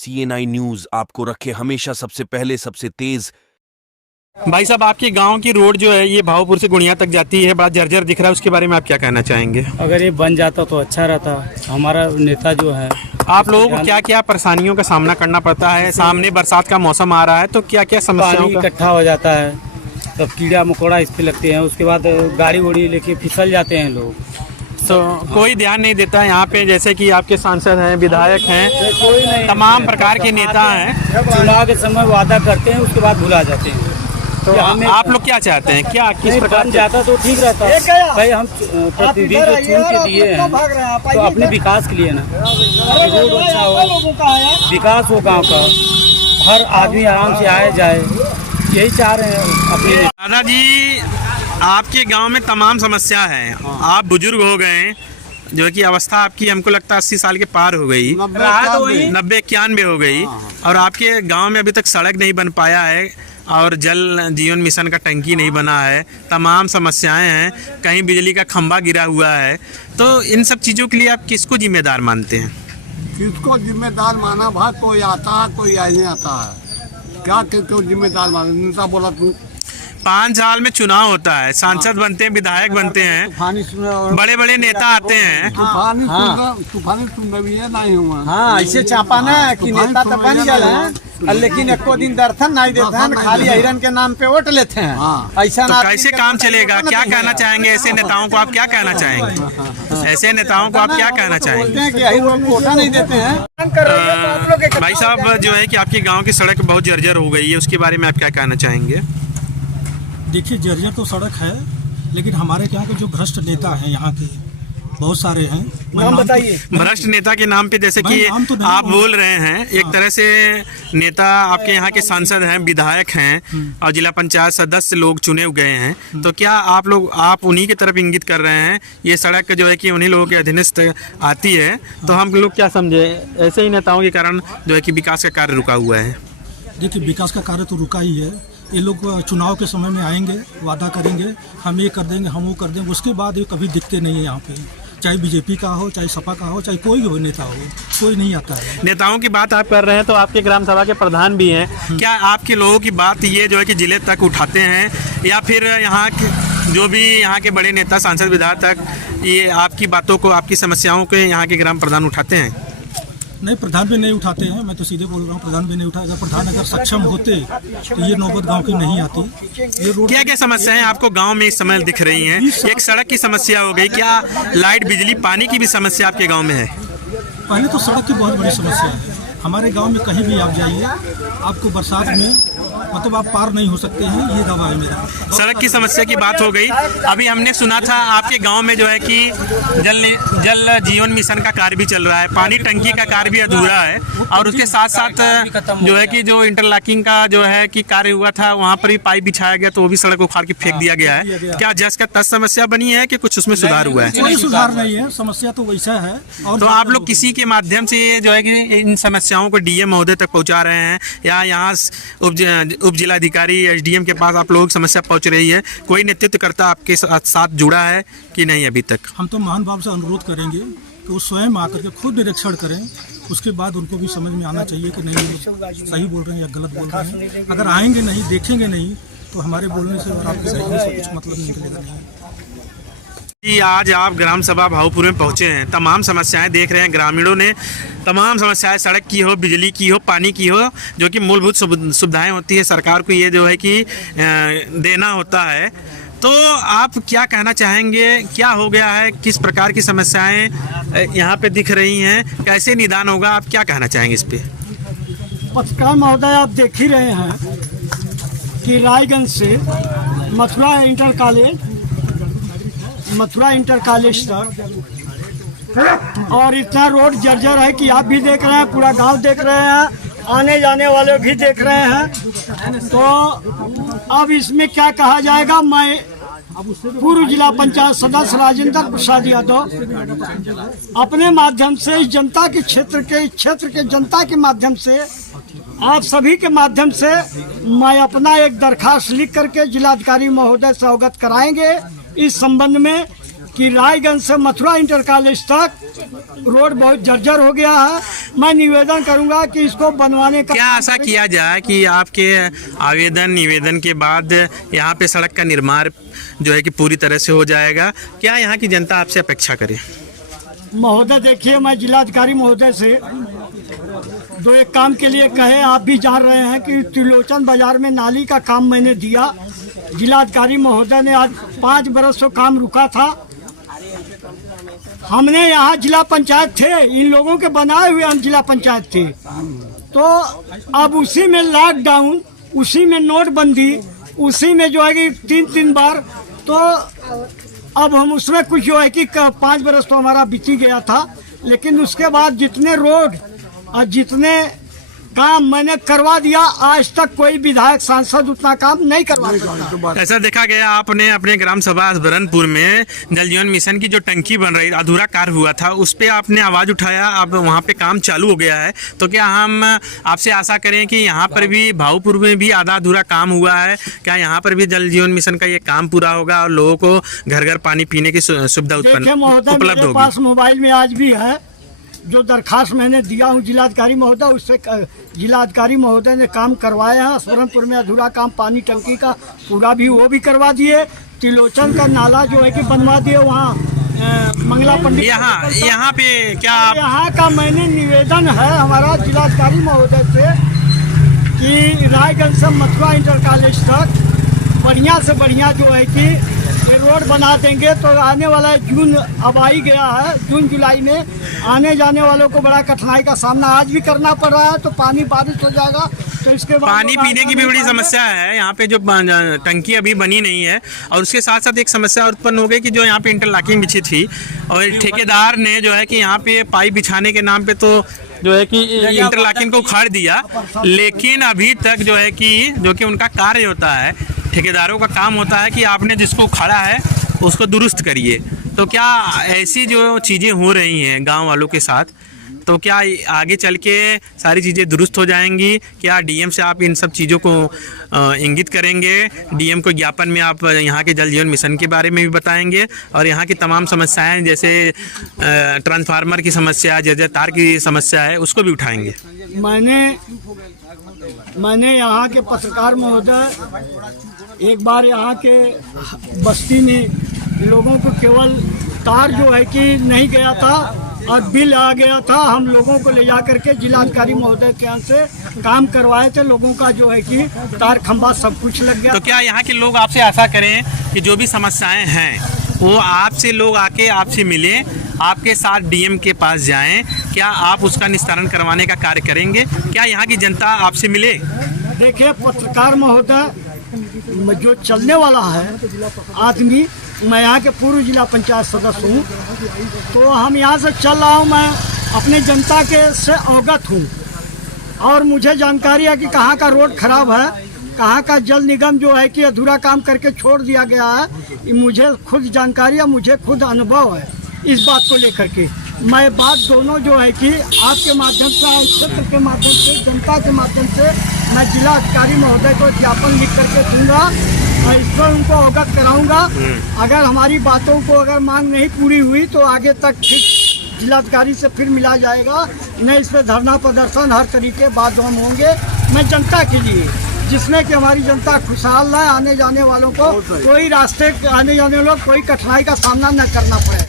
CNI news आपको रखे हमेशा सबसे पहले, सबसे तेज। भाई साहब, आपके गांव की रोड जो है ये भावपुर से गुड़िया तक जाती है, बड़ा जर्जर दिख रहा है, उसके बारे में आप क्या कहना चाहेंगे? अगर ये बन जाता तो अच्छा रहता। हमारा नेता जो है, आप लोगों को क्या क्या परेशानियों का सामना करना पड़ता है? सामने बरसात का मौसम आ रहा है तो क्या क्या समस्याओं पानी का? इकट्ठा हो जाता है, तब कीड़ा मकोड़ा इस पे लगते हैं, उसके बाद गाड़ी उड़ी लेके फिसल जाते हैं लोग। तो कोई ध्यान नहीं देता यहाँ पे, जैसे कि आपके सांसद हैं, विधायक हैं, कोई नहीं, तमाम प्रकार के नेता हैं, चुनाव के समय वादा करते हैं, उसके बाद भुला जाते हैं। तो आप लोग क्या चाहते हैं? क्या किस प्रकार बन जाता तो ठीक रहता। भाई हम प्रतिनिधि को चुन के दिए हैं तो अपने विकास के लिए ना, रोड अच्छा हो, विकास हो गांव का, हर आदमी आराम से आए जाए, यही चाह रहे हैं अपने। दादाजी, आपके गांव में तमाम समस्या है, आप बुजुर्ग हो गए, जो है कि अवस्था आपकी हमको लगता है 80 साल के पार हो गई, 90-91 हो गई, और आपके गांव में अभी तक सड़क नहीं बन पाया है और जल जीवन मिशन का टंकी नहीं बना है, तमाम समस्याएं हैं, कहीं बिजली का खंभा गिरा हुआ है। तो इन सब चीज़ों के लिए आप किसको जिम्मेदार मानते हैं? किसको जिम्मेदार माना भाई? कोई आता है, कोई नहीं आता है, क्या किसको जिम्मेदार माना? नेता बोला तू 5 साल में चुनाव होता है, सांसद बनते हैं, विधायक बनते हैं, बड़े बड़े नेता आते हैं। तूफानी सुन भी है नहीं हुआ। हाँ, ऐसे चापा ना कि नेता तो बन गए, लेकिन एको दिन दर्शन नहीं देते हैं, खाली हिरन के नाम पे वोट लेते हैं। ऐसा तो कैसे काम चलेगा? क्या कहना चाहेंगे ऐसे नेताओं को? आप क्या कहना चाहेंगे ऐसे नेताओं को? आप क्या कहना चाहेंगे? कि यही लोग वोट नहीं देते हैं। भाई साहब, जो है कि आपके गाँव की सड़क बहुत जर्जर हो गई है, उसके बारे में आप क्या कहना चाहेंगे? देखिए, जर्जर तो सड़क है, लेकिन हमारे यहाँ के जो भ्रष्ट नेता हैं, यहाँ के बहुत सारे हैं। नाम बताइए। भ्रष्ट नेता के नाम पे जैसे कि आप बोल रहे हैं, एक तरह से नेता आपके यहाँ के सांसद हैं, विधायक हैं और जिला पंचायत सदस्य लोग चुने गए हैं, तो क्या आप उन्हीं की तरफ इंगित कर रहे हैं? ये सड़क जो है कि उन्हीं लोगों के अधीनस्थ आती है, तो हम लोग क्या समझे, ऐसे ही नेताओं के कारण जो है कि विकास का कार्य रुका हुआ है? देखिए, विकास का कार्य तो रुका ही है। ये लोग चुनाव के समय में आएंगे, वादा करेंगे, हम ये कर देंगे, हम वो कर देंगे, उसके बाद ये कभी दिखते नहीं है यहाँ पे। चाहे बीजेपी का हो, चाहे सपा का हो, चाहे कोई हो नेता हो, कोई नहीं आता है। नेताओं की बात आप कर रहे हैं, तो आपके ग्राम सभा के प्रधान भी हैं, क्या आपके लोगों की बात ये जो है कि जिले तक उठाते हैं, या फिर यहाँ के जो भी यहाँ के बड़े नेता, सांसद, विधायक, ये आपकी बातों को, आपकी समस्याओं को यहाँ के ग्राम प्रधान उठाते हैं? नहीं, प्रधान भी नहीं उठाते हैं, मैं तो सीधे बोल रहा हूँ, प्रधान भी नहीं उठा। अगर प्रधान अगर सक्षम होते तो ये नौबत गांव की नहीं आती। ये रोड क्या क्या समस्याएं आपको गांव में इस समय दिख रही हैं? एक सड़क की समस्या हो गई, क्या लाइट, बिजली, पानी की भी समस्या आपके गांव में है? पहले तो सड़क की बहुत बड़ी समस्या है हमारे गांव में। कहीं भी आप जाइए, आपको बरसात में मतलब आप पार नहीं हो सकते हैं, ये दावा है मेरा। सड़क की समस्या की बात हो गई, अभी हमने सुना था आपके गांव में जो है कि जल जीवन मिशन का कार्य भी चल रहा है, पानी टंकी का कार्य भी अधूरा है, और उसके साथ साथ जो है कि जो इंटरलॉकिंग का जो है कि कार्य हुआ था, वहाँ पर भी पाइप बिछाया गया, तो वो भी सड़क उखाड़ के फेंक दिया गया है। क्या जस का तस समस्या बनी है कि कुछ उसमें सुधार हुआ है? कोई सुधार नहीं है, समस्या तो वैसा है। और तो आप लोग किसी के माध्यम से जो है कि इन समस्याओं को DM महोदय तक पहुँचा रहे हैं, या यहाँ उप जिलाधिकारी SDM के पास आप लोगों की समस्या पहुंच रही है? कोई नेतृत्वकर्ता आपके साथ जुड़ा है कि नहीं अभी तक? हम तो महान बाबू से अनुरोध करेंगे कि वो स्वयं आकर के खुद निरीक्षण करें, उसके बाद उनको भी समझ में आना चाहिए कि नहीं सही बोल रहे हैं या गलत बोल रहे हैं। अगर आएंगे नहीं, देखेंगे नहीं, तो हमारे बोलने से और आपके कहने से कुछ मतलब निकलेगा नहीं। जी, आज आप ग्राम सभा भावपुर में पहुंचे हैं, तमाम समस्याएं देख रहे हैं, ग्रामीणों ने तमाम समस्याएं, सड़क की हो, बिजली की हो, पानी की हो, जो कि मूलभूत सुविधाएं होती है, सरकार को ये जो है कि देना होता है। तो आप क्या कहना चाहेंगे, क्या हो गया है, किस प्रकार की समस्याएं यहाँ पे दिख रही हैं, कैसे निदान होगा, आप क्या कहना चाहेंगे इस पे? पत्रकार महोदय, आप देख ही रहे हैं कि रायगंज से मथुरा इंटर कॉलेज तक, और इतना रोड जर्जर है कि आप भी देख रहे हैं, पूरा गांव देख रहे हैं, आने जाने वाले भी देख रहे हैं। तो अब इसमें क्या कहा जाएगा? मैं पूर्व जिला पंचायत सदस्य राजेंद्र प्रसाद यादव अपने माध्यम से इस जनता के क्षेत्र के जनता के माध्यम से, आप सभी के माध्यम से मैं अपना एक दरखास्त लिख करके जिलाधिकारी महोदय से अवगत कराएंगे इस संबंध में कि रायगंज से मथुरा इंटर कॉलेज तक रोड बहुत जर्जर हो गया है। मैं निवेदन करूंगा कि इसको बनवाने का क्या ऐसा किया जाए कि आपके आवेदन निवेदन के बाद यहाँ पे सड़क का निर्माण जो है कि पूरी तरह से हो जाएगा? क्या यहाँ की जनता आपसे अपेक्षा करे? महोदय देखिए, मैं जिलाधिकारी महोदय से दो एक काम के लिए कहे, आप भी जान रहे हैं कि त्रिलोचन बाजार में नाली का काम मैंने दिया। जिलाधिकारी महोदय ने आज 5 बरस से काम रुका था। हमने यहाँ जिला पंचायत थे, इन लोगों के बनाए हुए हम जिला पंचायत थे। तो अब उसी में लॉकडाउन, उसी में नोटबंदी, उसी में जो है कि 3 बार, तो अब हम उसमें कुछ जो है कि 5 बरस तो हमारा बीती गया था। लेकिन उसके बाद जितने रोड और जितने काम मैंने करवा दिया, आज तक कोई विधायक सांसद उतना काम नहीं करवा सकता। ऐसा देखा गया आपने अपने ग्राम सभा बरनपुर में जल जीवन मिशन की जो टंकी बन रही, अधूरा कार्य हुआ था, उस पर आपने आवाज़ उठाया। अब वहाँ पे काम चालू हो गया है, तो क्या हम आपसे आशा करें कि यहाँ पर भी भाऊपुर में भी आधा अधूरा काम हुआ है? क्या यहाँ पर भी जल जीवन मिशन का ये काम पूरा होगा और लोगों को घर घर पानी पीने की सुविधा उपलब्ध मेरे पास मोबाइल में आज भी है जो दरखास्त मैंने दिया हूँ जिलाधिकारी महोदय, उससे जिलाधिकारी महोदय ने काम करवाया है। बरनपुर में अधूरा काम पानी टंकी का पूरा भी वो भी करवा दिए। त्रिलोचन का नाला जो है कि बनवा दिए वहाँ मंगला पंडित। यहाँ पे क्या यहाँ का मैंने निवेदन है हमारा जिलाधिकारी महोदय से कि रायगंज से मथुरा इंटर कॉलेज तक बढ़िया से बढ़िया जो है कि रोड बना देंगे तो आने वाला जून अब आ ही गया है, जून जुलाई में आने जाने वालों को बड़ा कठिनाई का सामना आज भी करना पड़ रहा है। तो पानी बारिश हो जाएगा तो इसके बाद पानी पीने की भी बड़ी समस्या है। यहाँ पे जो टंकी अभी बनी नहीं है, और उसके साथ साथ एक समस्या उत्पन्न हो गई कि जो यहाँ पे इंटरलॉकिंग बिछी थी और ठेकेदार ने जो है कि यहाँ पे पाइप बिछाने के नाम पे तो जो है कि इंटरलॉकिंग को उखाड़ दिया। लेकिन अभी तक जो है कि जो कि उनका कार्य होता है, ठेकेदारों का काम होता है कि आपने जिसको उखाड़ा है उसको दुरुस्त करिए। तो क्या ऐसी जो चीज़ें हो रही हैं गांव वालों के साथ, तो क्या आगे चल के सारी चीज़ें दुरुस्त हो जाएंगी? क्या डीएम से आप इन सब चीज़ों को इंगित करेंगे? डीएम को ज्ञापन में आप यहाँ के जल जीवन मिशन के बारे में भी बताएंगे और यहाँ की तमाम समस्याएं जैसे ट्रांसफार्मर की समस्या, जर्जर तार की समस्या है, उसको भी उठाएंगे? मैंने यहाँ के पत्रकार महोदय एक बार यहाँ के बस्ती में लोगों को केवल तार जो है कि नहीं गया था और बिल आ गया था, हम लोगों को ले जा करके जिलाधिकारी महोदय के यहाँ से काम करवाए थे। लोगों का जो है कि तार खंभा सब कुछ लग गया। तो क्या यहाँ के लोग आपसे आशा करें कि जो भी समस्याएं हैं वो आपसे लोग आके आपसे मिलें, आपके साथ डीएम के पास जाएं? क्या आप उसका निस्तारण करवाने का कार्य करेंगे? क्या यहाँ की जनता आपसे मिले? देखिए पत्रकार महोदय, जो चलने वाला है आदमी, मैं यहाँ के पूर्व जिला पंचायत सदस्य हूँ, तो हम यहाँ से चल रहा हूँ, मैं अपने जनता के से अवगत हूँ और मुझे जानकारी है कि कहाँ का रोड खराब है, कहाँ का जल निगम जो है कि अधूरा काम करके छोड़ दिया गया है। मुझे खुद जानकारी है, मुझे खुद अनुभव है इस बात को लेकर के। मैं बात दोनों जो है कि आपके माध्यम से, क्षेत्र के माध्यम से, जनता के माध्यम से मैं जिला अधिकारी महोदय को ज्ञापन लिख करके दूंगा और इस पर उनको अवगत कराऊंगा। अगर हमारी बातों को अगर मांग नहीं पूरी हुई तो आगे तक फिर जिलाधिकारी से फिर मिला जाएगा। नहीं इस पर धरना प्रदर्शन हर तरीके बाद हम होंगे। मैं जनता के लिए, जिसमें कि हमारी जनता खुशहाल है, आने जाने वालों को कोई रास्ते आने जाने वालों को कोई कठिनाई का सामना न करना पड़े।